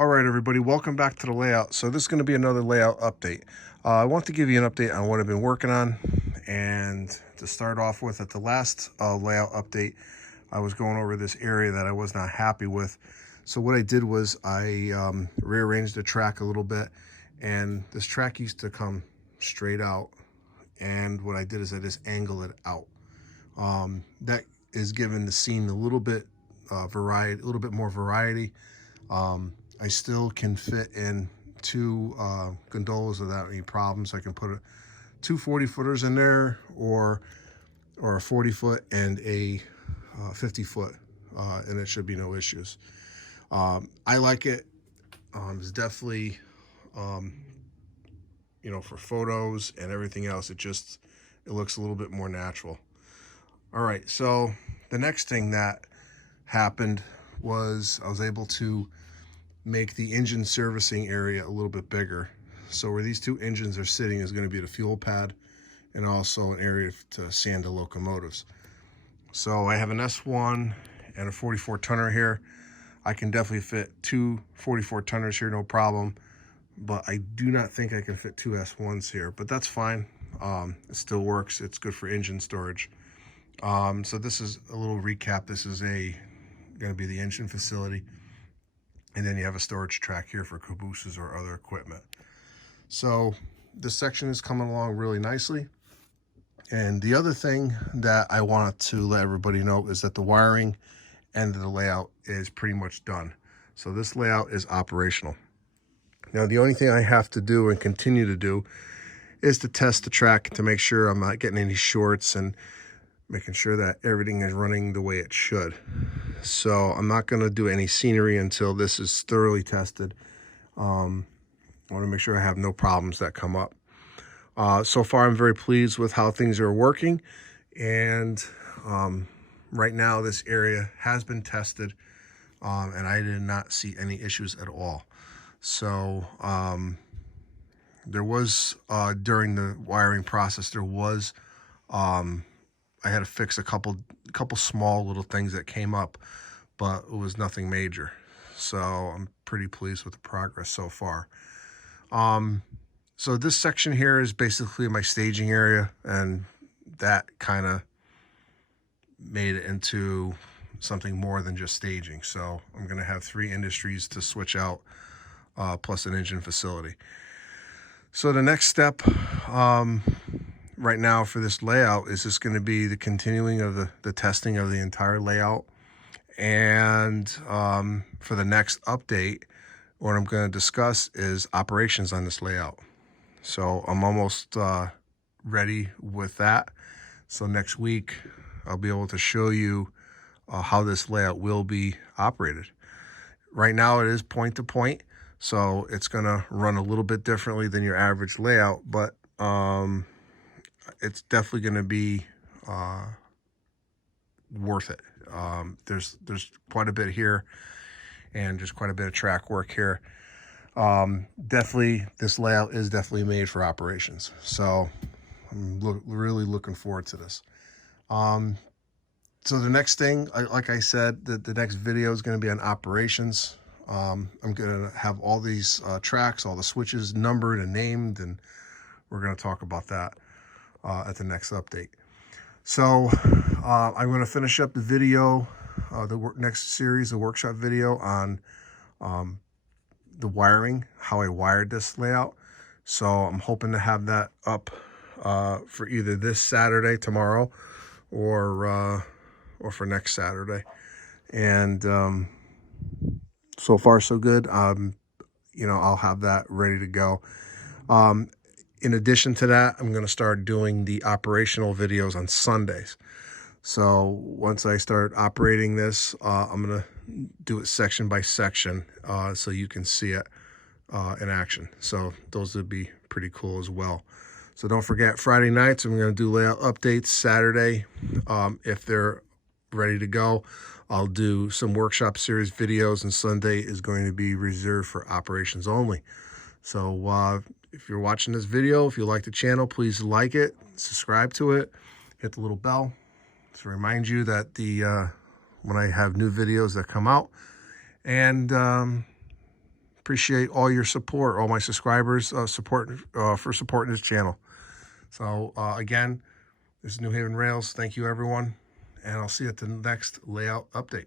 All right, everybody, welcome back to the layout. So this is going to be another layout update. I want to give you an update on what I've been working on. And to start off with, at the last layout update, I was going over this area that I was not happy with. So what I did was I rearranged the track a little bit, and this track used to come straight out. And what I did is I just angled it out. That is giving the scene a little bit variety, a little bit more variety. I still can fit in two gondolas without any problems. I can put two 40-footers in there, or a 40-foot and a 50-foot, and it should be no issues. I like it. It's definitely, for photos and everything else, it looks a little bit more natural. All right, so the next thing that happened was I was able to make the engine servicing area a little bit bigger. So where these two engines are sitting is going to be the fuel pad and also an area to sand the locomotives. So I have an S1 and a 44 tonner here. I can definitely fit two 44 tonners here, no problem. But I do not think I can fit two S1s here, but that's fine. It still works. It's good for engine storage. So this is a little recap. This is going to be the engine facility. And then you have a storage track here for cabooses or other equipment. So this section is coming along really nicely. And the other thing that I wanted to let everybody know is that the wiring end of the layout is pretty much done. So this layout is operational. Now, the only thing I have to do and continue to do is to test the track to make sure I'm not getting any shorts and making sure that everything is running the way it should. So I'm not going to do any scenery until this is thoroughly tested. I want to make sure I have no problems that come up. So far, I'm very pleased with how things are working. And right now, this area has been tested, and I did not see any issues at all. So there was, during the wiring process, there was, I had to fix a couple small little things that came up, but it was nothing major. So I'm pretty pleased with the progress so far. So this section here is basically my staging area, and that kind of made it into something more than just staging. So I'm going to have 3 industries to switch out, plus an engine facility. So the next step, right now for this layout is just going to be the continuing of the testing of the entire layout. And for the next update, what I'm going to discuss is operations on this layout. So I'm almost ready with that. So next week, I'll be able to show you how this layout will be operated. Right now, it is point to point, so it's going to run a little bit differently than your average layout, but it's definitely going to be worth it. There's quite a bit here, and there's quite a bit of track work here. Definitely, this layout is definitely made for operations. So I'm really looking forward to this. So the next thing, like I said, the next video is going to be on operations. I'm going to have all these tracks, all the switches numbered and named, and we're going to talk about that at the next update. So I'm going to finish up the video, next series, the workshop video on the wiring, how I wired this layout. So I'm hoping to have that up for either this Saturday, tomorrow, or for next Saturday. And so far so good. I'll have that ready to go. In addition to that, I'm going to start doing the operational videos on Sundays. So once I start operating this, I'm going to do it section by section, so you can see it in action. So those would be pretty cool as well. So don't forget, Friday nights, I'm going to do layout updates. Saturday, if they're ready to go, I'll do some workshop series videos, and Sunday is going to be reserved for operations only. So if you're watching this video, if you like the channel, please like it, subscribe to it, hit the little bell to remind you that when I have new videos that come out. And appreciate all your support, all my subscribers for supporting this channel. So again, this is New Haven Rails. Thank you, everyone, and I'll see you at the next layout update.